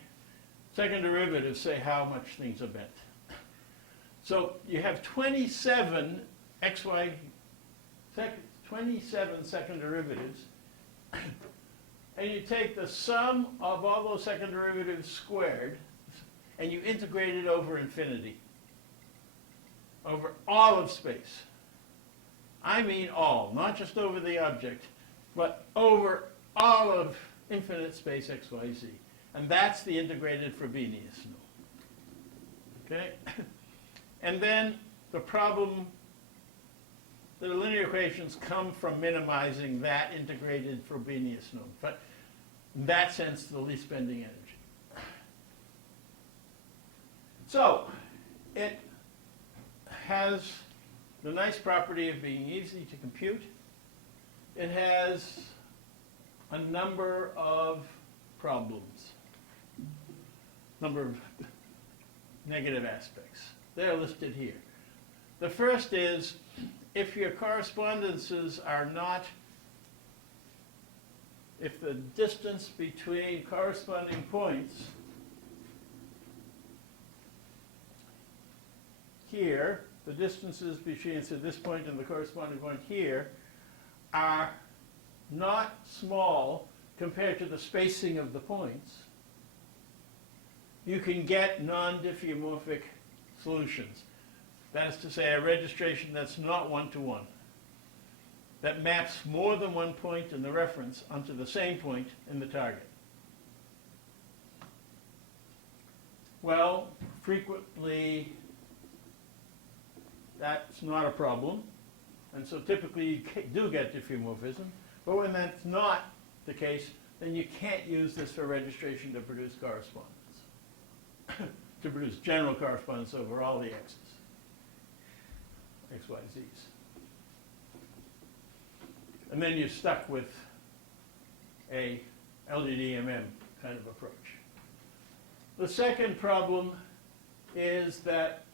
Second derivatives say how much things are bent. So you have 27 xy, 27 second derivatives, and you take the sum of all those second derivatives squared, and you integrate it over infinity, over all of space. I mean all, not just over the object, but over all of infinite space x, y, z. And that's the integrated Frobenius norm. Okay? And then the problem, the linear equations come from minimizing that integrated Frobenius norm. But in that sense, the least bending energy. So it has the nice property of being easy to compute. It has a number of problems, number of negative aspects. They're listed here. The first is if your correspondences are not, if the distance between corresponding points here, the distances between, so this point and the corresponding point here, are not small compared to the spacing of the points, you can get non-diffeomorphic solutions. That is to say, a registration that's not one-to-one, that maps more than one point in the reference onto the same point in the target. Well, frequently that's not a problem, and so typically you do get diffeomorphism, but when that's not the case, then you can't use this for registration to produce correspondence, to produce general correspondence over all the x's, x, y, z's. And then you're stuck with a LDDMM kind of approach. The second problem is that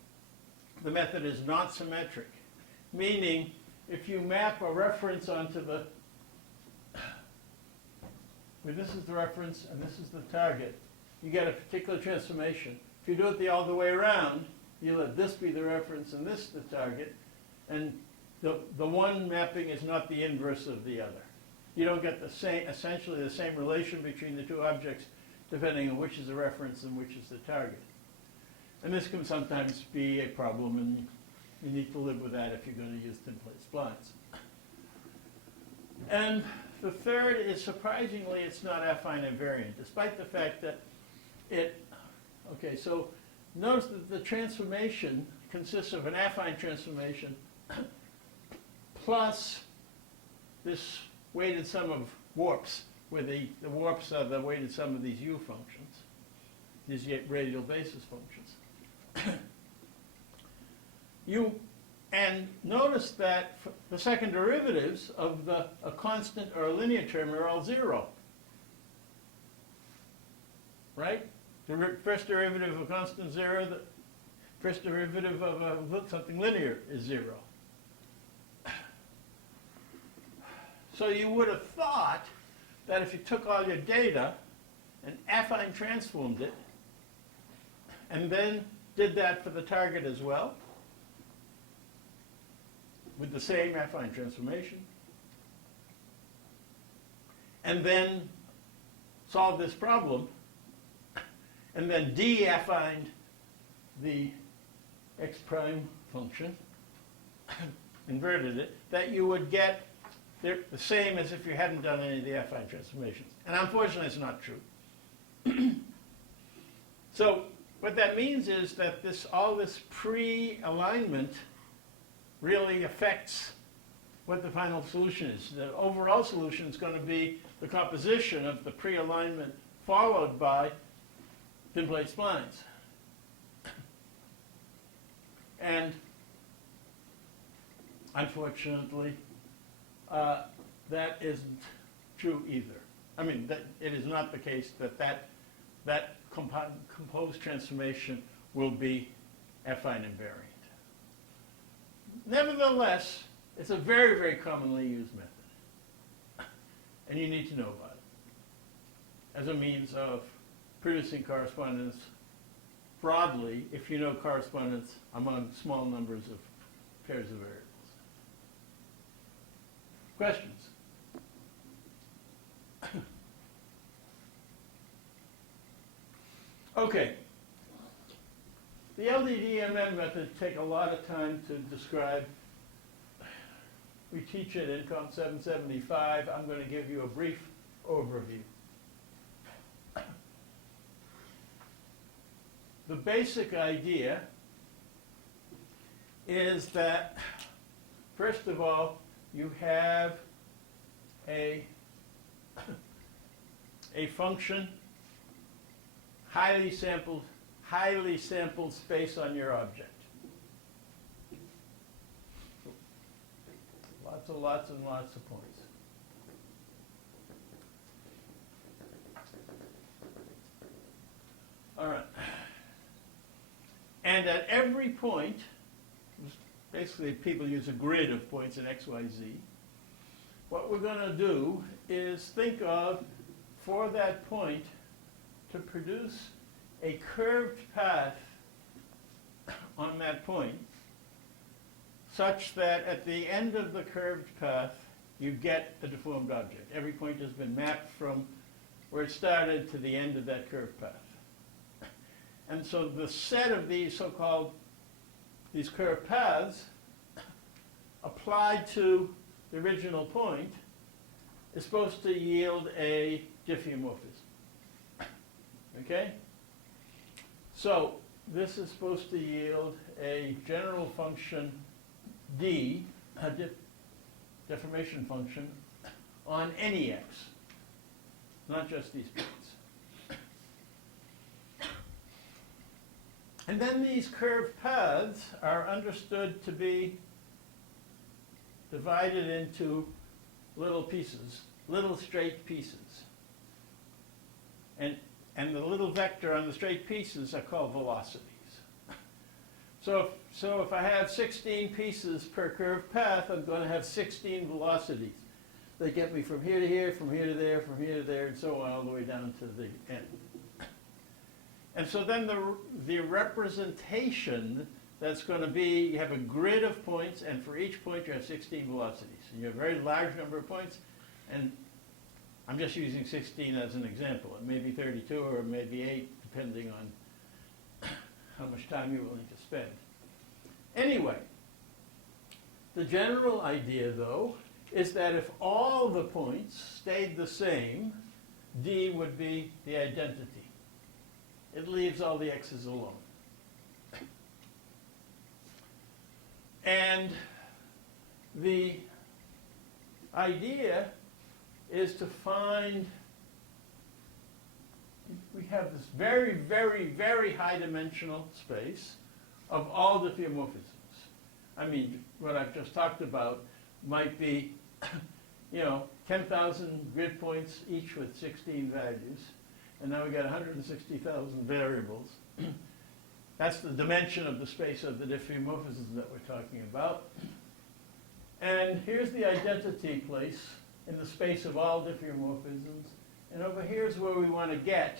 the method is not symmetric, meaning if you map a reference onto the, where this is the reference and this is the target, you get a particular transformation. If you do it the other way around, you let this be the reference and this the target, and the one mapping is not the inverse of the other. You don't get the same, essentially the same relation between the two objects depending on which is the reference and which is the target. And this can sometimes be a problem, and you need to live with that if you're going to use thin-plate splines. And the third is, surprisingly, it's not affine invariant, despite the fact that it, okay, so notice that the transformation consists of an affine transformation plus this weighted sum of warps, where the warps are the weighted sum of these u functions, these radial basis functions. And notice that the second derivatives of a constant or a linear term are all zero. Right? The first derivative of a constant is zero, the first derivative of something linear is zero. So you would have thought that if you took all your data and affine transformed it, and then did that for the target as well, with the same affine transformation, and then solved this problem, and then de-affined the x prime function, inverted it, that you would get the same as if you hadn't done any of the affine transformations. And unfortunately, it's not true. So what that means is that all this pre-alignment really affects what the final solution is. The overall solution is going to be the composition of the pre-alignment followed by thin plate splines. And unfortunately, that isn't true either. I mean, it is not the case that composed transformation will be affine invariant. Nevertheless, it's a very, very commonly used method. And you need to know about it as a means of producing correspondence broadly if you know correspondence among small numbers of pairs of variables. Questions? Okay. The LDDMM method take a lot of time to describe. We teach it in Comp 775. I'm going to give you a brief overview. The basic idea is that, first of all, you have a function, highly sampled space on your object. Lots and lots of points. All right. And at every point, basically people use a grid of points in x, y, z. What we're going to do is think of, for that point, to produce a curved path on that point such that at the end of the curved path you get a deformed object. Every point has been mapped from where it started to the end of that curved path. And so the set of these so-called, these curved paths applied to the original point is supposed to yield a diffeomorphism. Okay? So this is supposed to yield a general function d, a deformation function, on any x, not just these points. And then these curved paths are understood to be divided into little pieces, little straight pieces. And the little vector on the straight pieces are called velocities. So if I have 16 pieces per curved path, I'm going to have 16 velocities. They get me from here to here, from here to there, from here to there, and so on, all the way down to the end. And so then the representation that's going to be, you have a grid of points, and for each point you have 16 velocities. And you have a very large number of points, and I'm just using 16 as an example. It may be 32 or it may be 8, depending on how much time you're willing to spend. Anyway, the general idea, though, is that if all the points stayed the same, D would be the identity. It leaves all the x's alone. And the idea is to find, we have this very, very, very high dimensional space of all diffeomorphisms. I mean, what I've just talked about might be, 10,000 grid points, each with 16 values. And now we've got 160,000 variables. That's the dimension of the space of the diffeomorphisms that we're talking about. And here's the identity place in the space of all diffeomorphisms. And over here's where we want to get.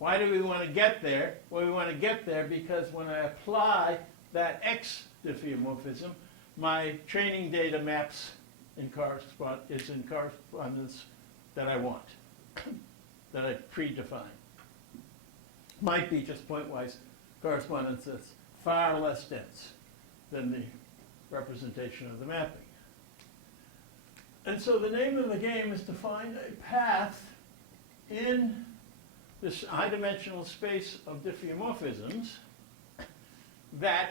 Why do we want to get there? Well, we want to get there because when I apply that X diffeomorphism, my training data maps is in correspondence that I want, that I predefine. Might be just pointwise correspondence that's far less dense than the representation of the mapping. And so the name of the game is to find a path in this high-dimensional space of diffeomorphisms that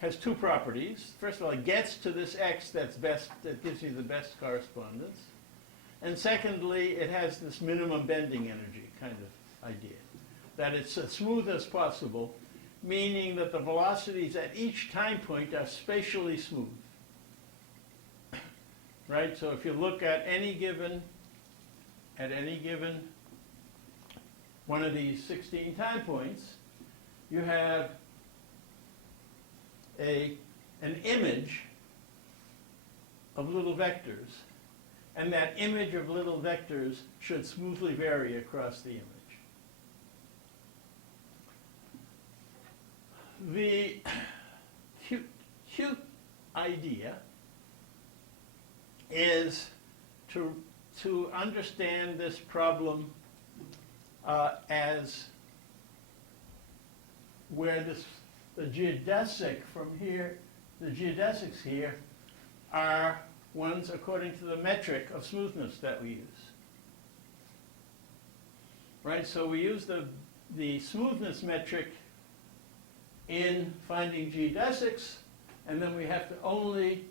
has two properties. First of all, it gets to this X that gives you the best correspondence. And secondly, it has this minimum bending energy kind of idea, that it's as smooth as possible, meaning that the velocities at each time point are spatially smooth. Right? So if you look at any given one of these 16 time points, you have an image of little vectors, and that image of little vectors should smoothly vary across the image. The cute idea is to understand this problem as where the geodesic from here, the geodesics here are ones according to the metric of smoothness that we use. Right, so we use the smoothness metric in finding geodesics, and then we have to only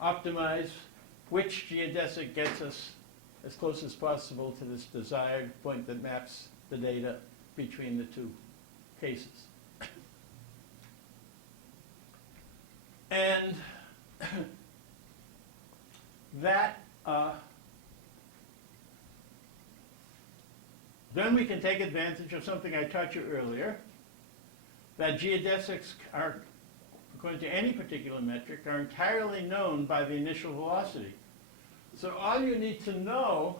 optimize which geodesic gets us as close as possible to this desired point that maps the data between the two cases. And that, then we can take advantage of something I taught you earlier, that geodesics are, according to any particular metric, are entirely known by the initial velocity. So all you need to know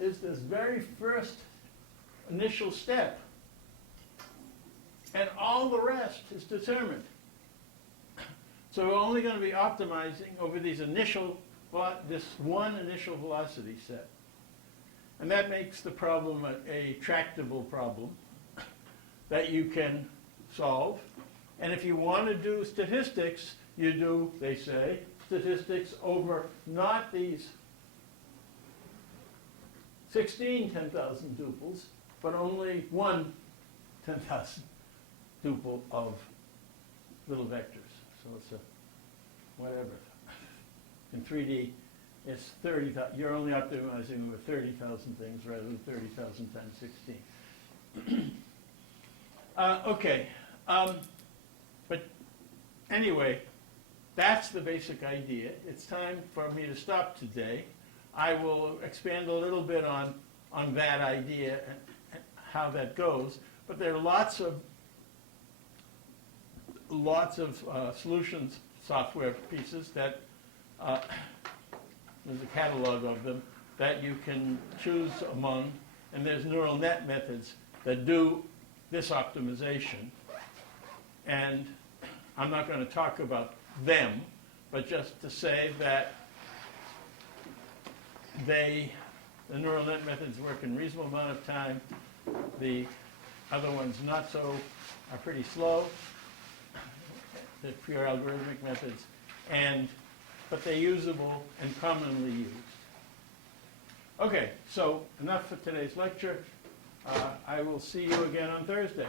is this very first initial step, and all the rest is determined. So we're only going to be optimizing over these this one initial velocity set. And that makes the problem a tractable problem that you can solve. And if you want to do statistics, you do, they say, statistics over not these 16 10,000 tuples, but only one 10,000 tuple of little vectors. So it's a whatever. In 3D, it's 30,000. You're only optimizing with 30,000 things rather than 30,000 times 16. Okay. But anyway, that's the basic idea. It's time for me to stop today. I will expand a little bit on that idea and how that goes. But there are lots of solutions software pieces that there's a catalog of them that you can choose among, and there's neural net methods that do this optimization. And I'm not going to talk about them, but just to say that the neural net methods work in a reasonable amount of time. The other ones not so, are pretty slow, the pure algorithmic methods, but they're usable and commonly used. Okay, so enough for today's lecture. I will see you again on Thursday.